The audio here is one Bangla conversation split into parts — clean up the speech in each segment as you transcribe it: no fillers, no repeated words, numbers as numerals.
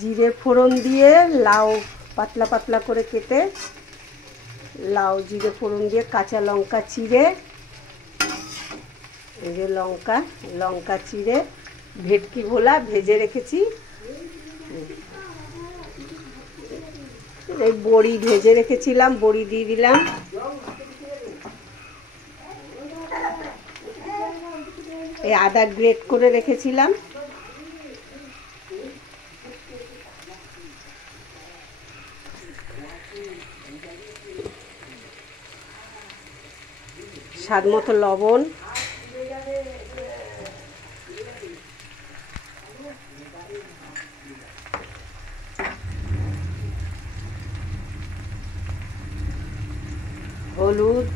জিরে ফোড়ন দিয়ে লাউ পাতলা পাতলা করে কেটে, লাউ জিরে ফোড়ন দিয়ে কাঁচা লঙ্কা চিড়ে, এই যে লঙ্কা চিড়ে ভেটকি ভোলা ভেজে রেখেছি, এই বড়ি ভেজে রেখেছিলাম, বড়ি দিয়ে দিলাম, এই আদা গ্রেট করে রেখেছিলাম, স্বাদ মতো লবণ, হলুদ,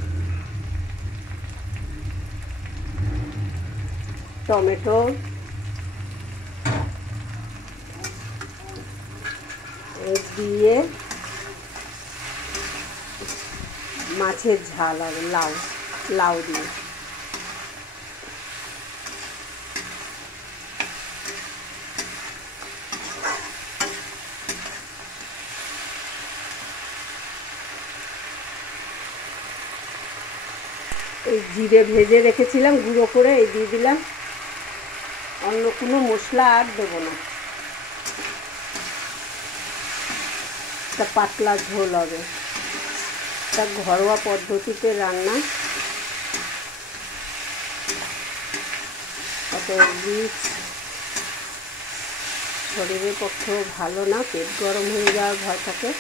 টমেটো, দিয়ে মাছের ঝাল হবে, লাউ দিয়ে এই জিরে ভেজে রেখেছিলাম গুঁড়ো করে এই দিয়ে দিলাম, অন্য কোনো মশলা আর দেবো না, একটা পাতলা ঝোল হবে, একটা ঘরোয়া পদ্ধতিতে রান্না, অত রিচ শরীরের পক্ষেও ভালো না, পেট গরম হয়ে যাওয়ার ভয় থাকে।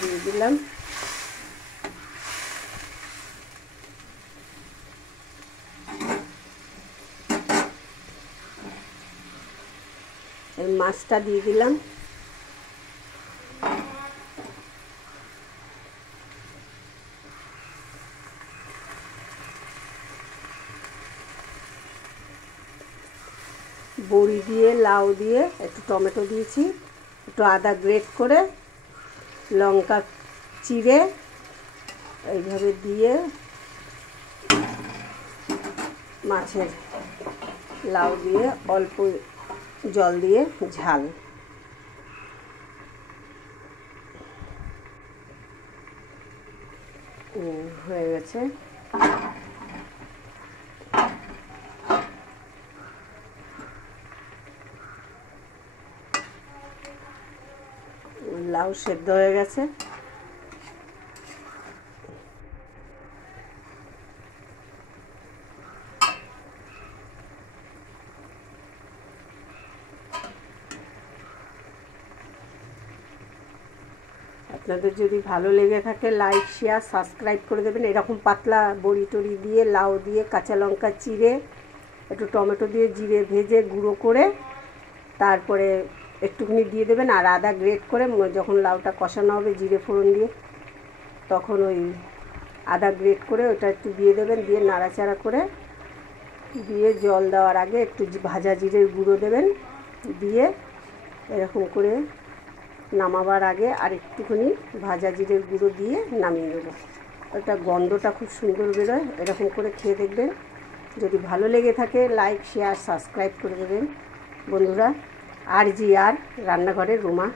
দিয়ে দিলাম এই মাছটা, দিয়ে দিলাম বড়ি দিয়ে, লাউ দিয়ে, একটু টমেটো দিয়েছি, একটু আদা গ্রেট করে, লঙ্কা চিড়ে এইভাবে দিয়ে মাছের লাউ দিয়ে অল্প জল দিয়ে ঝাল, হয়ে গেছে। লাউ সেদ্ধ হয়ে গেছে। আপনাদের যদি ভালো লেগে থাকে লাইক শেয়ার সাবস্ক্রাইব করে দেবেন। এরকম পাতলা বড়ি টড়ি দিয়ে, লাউ দিয়ে, কাঁচা লঙ্কা চিড়ে, একটু টমেটো দিয়ে জিরে ভেজে গুঁড়ো করে তারপরে একটুখানি দিয়ে দেবেন, আর আদা গ্রেট করে যখন লাউটা কষানো হবে জিরে ফোড়ন দিয়ে, তখন ওই আদা গ্রেট করে ওটা একটু দিয়ে দেবেন, দিয়ে নাড়াচাড়া করে দিয়ে জল দেওয়ার আগে একটু ভাজা জিরের গুঁড়ো দেবেন, দিয়ে এরকম করে নামাবার আগে আর একটুখানি ভাজা জিরের গুঁড়ো দিয়ে নামিয়ে নেব। ওটা গন্ধটা খুব সুন্দর বেরোয়। এরকম করে খেয়ে দেখবেন। যদি ভালো লেগে থাকে লাইক শেয়ার সাবস্ক্রাইব করে দেবেন বন্ধুরা। আর রান্নাঘরের রুমা।